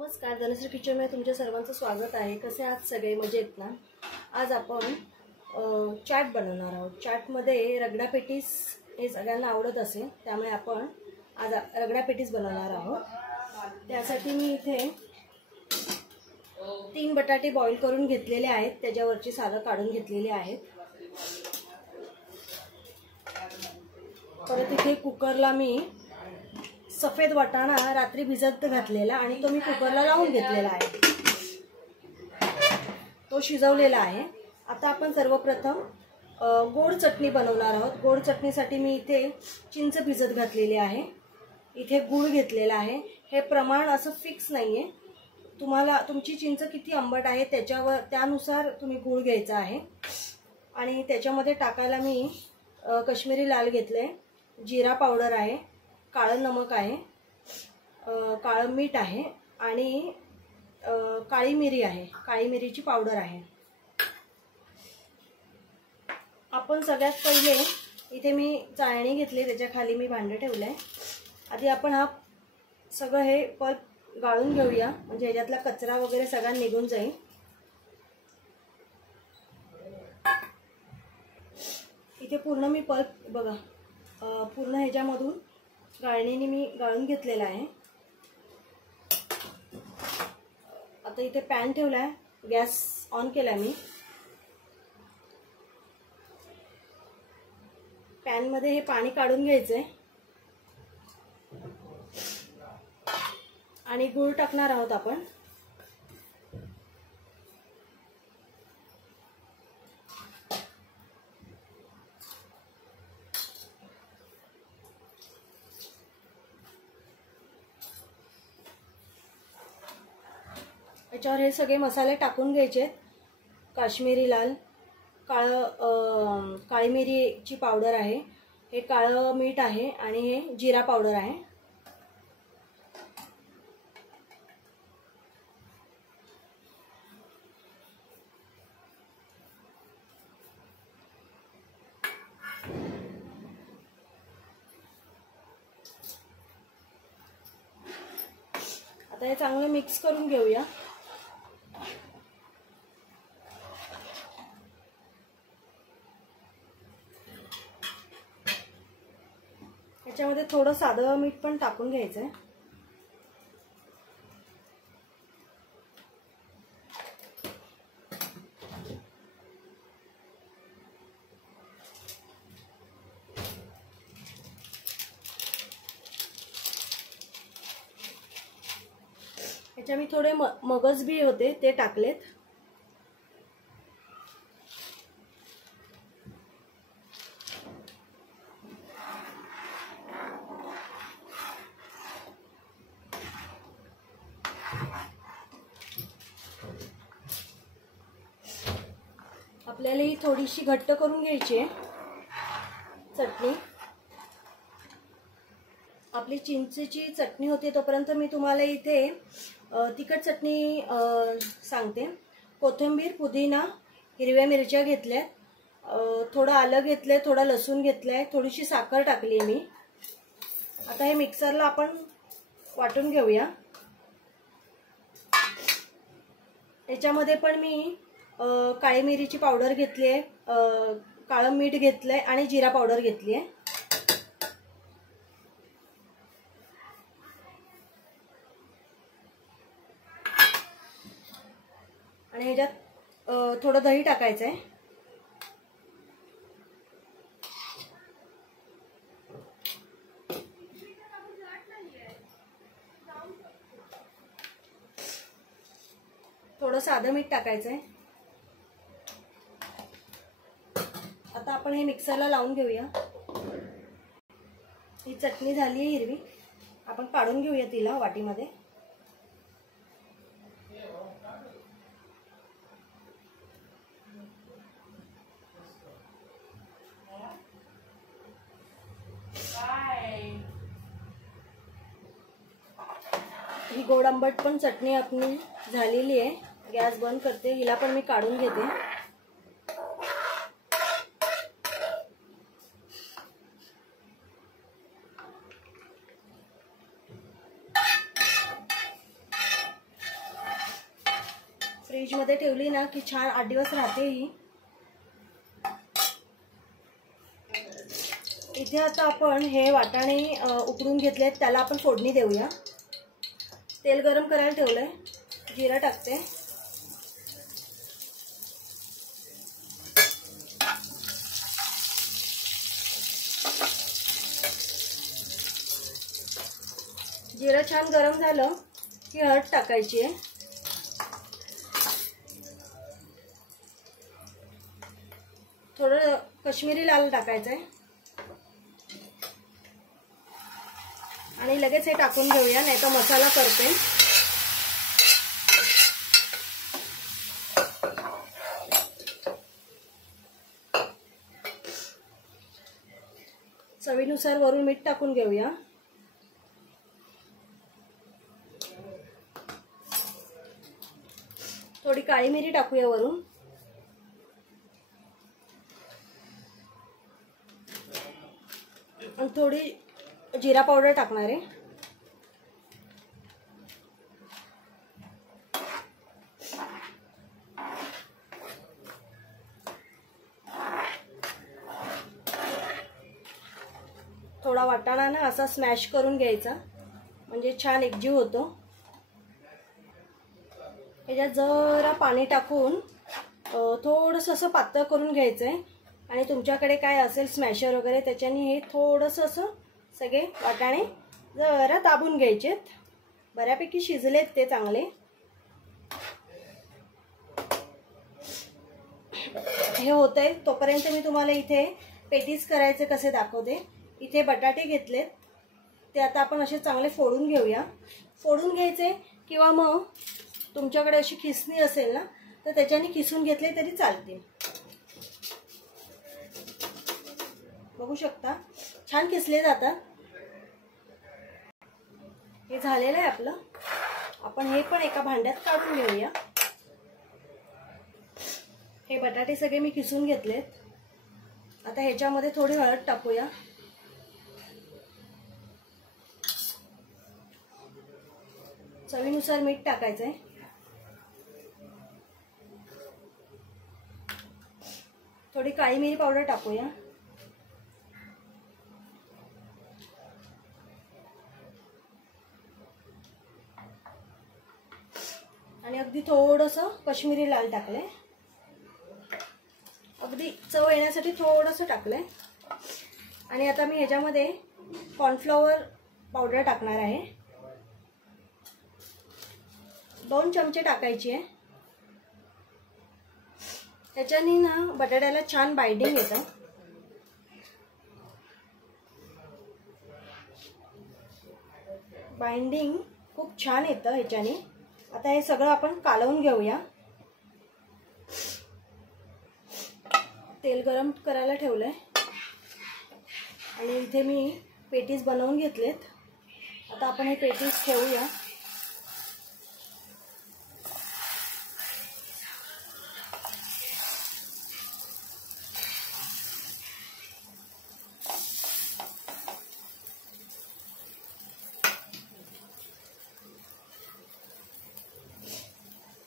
नमस्कार, धनश्री किचनमध्ये तुमच्या सर्वांचं स्वागत आहे। कसे आहात सगळे? मजेत ना? आज आपण चाट बनवणार आहोत। चाटमध्ये रगडा पेटीस हे सगळ्यांना आवडत असेल, त्यामुळे आपण आज रगडा पेटीस बनवणार आहोत। त्यासाठी मी इथे 3 बटाटे बॉईल करून घेतलेले आहेत, त्याच्यावरची सालं काढून घेतलेली आहेत। परत इथे कुकरला मी सफेद वाटाणा रात्री भिजत घातलेला आणि तो मी कुकरला लावून घेतलेला आहे, तो शिजवलेला आहे। आता आपण सर्वप्रथम गोड चटणी बनवणार आहोत। गोड चटणीसाठी मी इथे चिंच भिजत घातलेली आहे, इथे गूळ घेतलेला आहे। हे प्रमाण असं फिक्स नाहीये, तुम्हाला तुमची चिंच किती आंबट आहे त्यानुसार तुम्ही गूळ घ्यायचा आहे। आणि त्याच्यामध्ये टाकायला मी काश्मीरी लाल घेतले, जिरा पावडर आहे, काळं नमक आहे, काळं मीठ आहे आणि काळी मिरी आहे, काळी मिरीची पावडर आहे। आपण सगळ्यात पहिले इथे मी चाळणी घेतली, त्याच्या खाली मी भांडे ठेवले। आधी आपण हा सगळं हे पल्प गाळून घेऊया, म्हणजे ह्याच्यातला कचरा वगैरे सगळा निघून जाईल। इथे पूर्ण मी पल्प बघा, पूर्ण ह्याच्यामधून गाळणीने मी गाळून घेतलेला आहे। आता इथे पॅन ठेवलाय, गॅस ऑन केला मी। पॅन मध्ये हे पाणी काढून घ्यायचंय आणि गूळ टाकणार आहोत आपण। याच्यावर हे सगळे मसाले टाकून घ्यायचे। काश्मीरी लाल, काळी मिरीची पावडर आहे, हे काळं मीठ आहे आणि हे जिरा पावडर आहे। आता हे चांगलं मिक्स करून घेऊया। याच्यामध्ये थोडं साधं मीठ पण टाकून घ्यायचंय। याच्या मी थोडे मगज बी होते ते टाकलेत। आपल्याला ही थोडीशी घट्ट करून घ्यायची आहे चटणी। आपली चिंचेची चटणी होते तोपर्यंत मी तुम्हाला इथे तिखट चटणी सांगते। कोथिंबीर, पुदिना, हिरव्या मिरच्या घेतल्या, थोडं आलं घेतलंय, थोडा लसूण घेतलाय, थोडीशी साखर टाकली मी। आता हे मिक्सरला आपण वाटून घेऊया। याच्यामध्ये पण मी काळी मिरीची पावडर घेतली आहे, काळं मीठ घेतलंय आणि जिरा पावडर घेतली आहे। आणि ह्याच्यात थोडं दही टाकायचं आहे। थोडं साधं मीठ टाकायचं आहे। आता आपण हे मिक्सरला लावून घेऊया। ही चटणी झाली आहे हिरवी, आपण काढून घेऊया तिला वाटीमध्ये। ही गोड आंबट पण चटणी आपली झालेली आहे। गॅस बंद करते, हिला पण मी काढून घेते। फ्रीजमध्ये ठेवली ना की छान 8 दिवस राहते ही। इथे आता आपण हे वाटाणे उकडून घेतलेत, त्याला आपण फोडणी देऊया। तेल गरम करायला ठेवलंय, जिरा टाकते, जिरा छान गरम झालं की हळद टाकायची आहे। थोडं काश्मीरी लाल टाकायचं आहे आणि लगेच हे टाकून घेऊया, नाही तर मसाला करते। चवीनुसार वरून मीठ टाकून घेऊया। थोडी काळी मिरी टाकूया वरून, आणि थोडी जिरा पावडर टाकणार आहे। थोडा वाटाणा ना असा स्मॅश करून घ्यायचा, म्हणजे छान एकजीव होतो। याच्यात जरा पाणी टाकून थोडंसं असं पातळ करून घ्यायचं आहे, आणि तुमच्याकडे काय असेल स्मॅशर वगैरे त्याच्याने हे थोडंसं असं सगळे वाटाणे जरा दाबून घ्यायचेत। बऱ्यापैकी शिजलेत ते चांगले। हे होतंय तोपर्यंत मी तुम्हाला इथे पेटीस करायचे कसे दाखवते। इथे बटाटे घेतलेत, ते आता आपण असे चांगले फोडून घेऊया। फोडून घ्यायचे, किंवा मग तुमच्याकडे अशी खिसणी असेल ना तर त्याच्याने खिसून घेतले तरी चालतील। बघू शकता छान खिसले जातात। हे झालेलं आहे आपलं। आपण हे पण एका भांड्यात काढून घेऊया। हे बटाटे सगळे मी खिसून घेतलेत। आता ह्याच्यामध्ये थोडी हळद टाकूया, चवीनुसार मीठ टाकायचंय, थोडी काळी मिरी पावडर टाकूया, आणि अगदी थोडंसं काश्मीरी लाल टाकलंय, अगदी चव येण्यासाठी थोडंसं टाकलंय। आणि आता मी ह्याच्यामध्ये कॉर्नफ्लॉवर पावडर टाकणार आहे, 2 चमचे टाकायची आहे। त्याच्याने ना बटाट्याला छान बाइंडिंग येतं। बाइंडिंग खूप छान येतं ह्याच्याने। आता हे सगळं आपण कालवून घेऊया। तेल गरम करायला ठेवलंय, आणि इथे मी पेटीस बनवून घेतलेत। आता आपण हे पेटीस ठेवूया।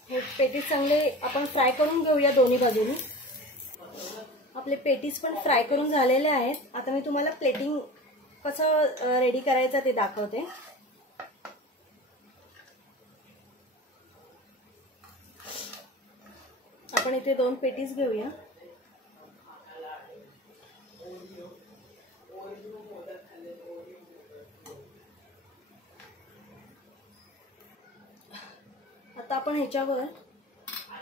हे पेटीस चांगले आपण फ्राय करून घेऊया दोन्ही बाजूनी। आपले पेटीस पण फ्राय करून झालेले आहेत। आता मी तुम्हाला प्लेटिंग कसं रेडी करायचं ते दाखवते। आपण इथे 2 पेटीस घेऊया। आता आपण ह्याच्यावर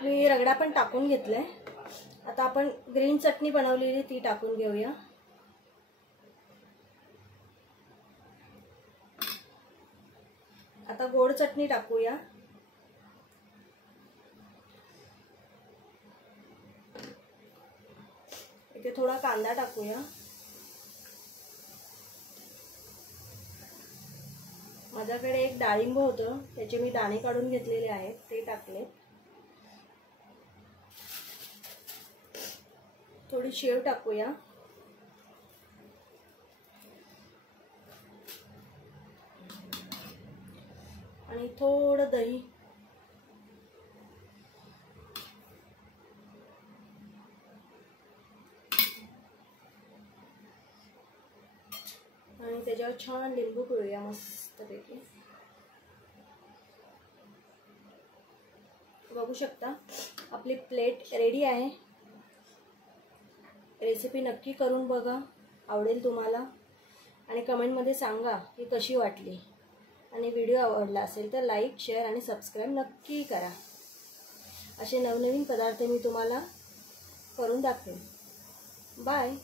मी रगडा पण टाकून घेतलाय। आता आपण ग्रीन चटणी बनवलेली ती टाकून घेऊया। आता गोड चटणी टाकूया। इथे थोडा कांदा टाकूया। माझ्याकडे एक डाळिंब होतं, त्याचे मी दाणे काढून घेतलेले आहेत, ते टाकले। थोडी शेव टाकूया, आणि थोडं दही, त्याच्यावर छान लिंबू पिळूया मस्तपैकी. बघू शकता आपली प्लेट रेडी आहे. रेसिपी नक्की करून बघा, आवडेल तुम्हाला. आणि कमेंटमध्ये सांगा की कशी वाटली. आणि व्हिडिओ आवडला असेल तर लाईक, शेअर आणि सबस्क्राईब नक्की करा. असे नवनवीन पदार्थ मी तुम्हाला करून दाखवेन. बाय.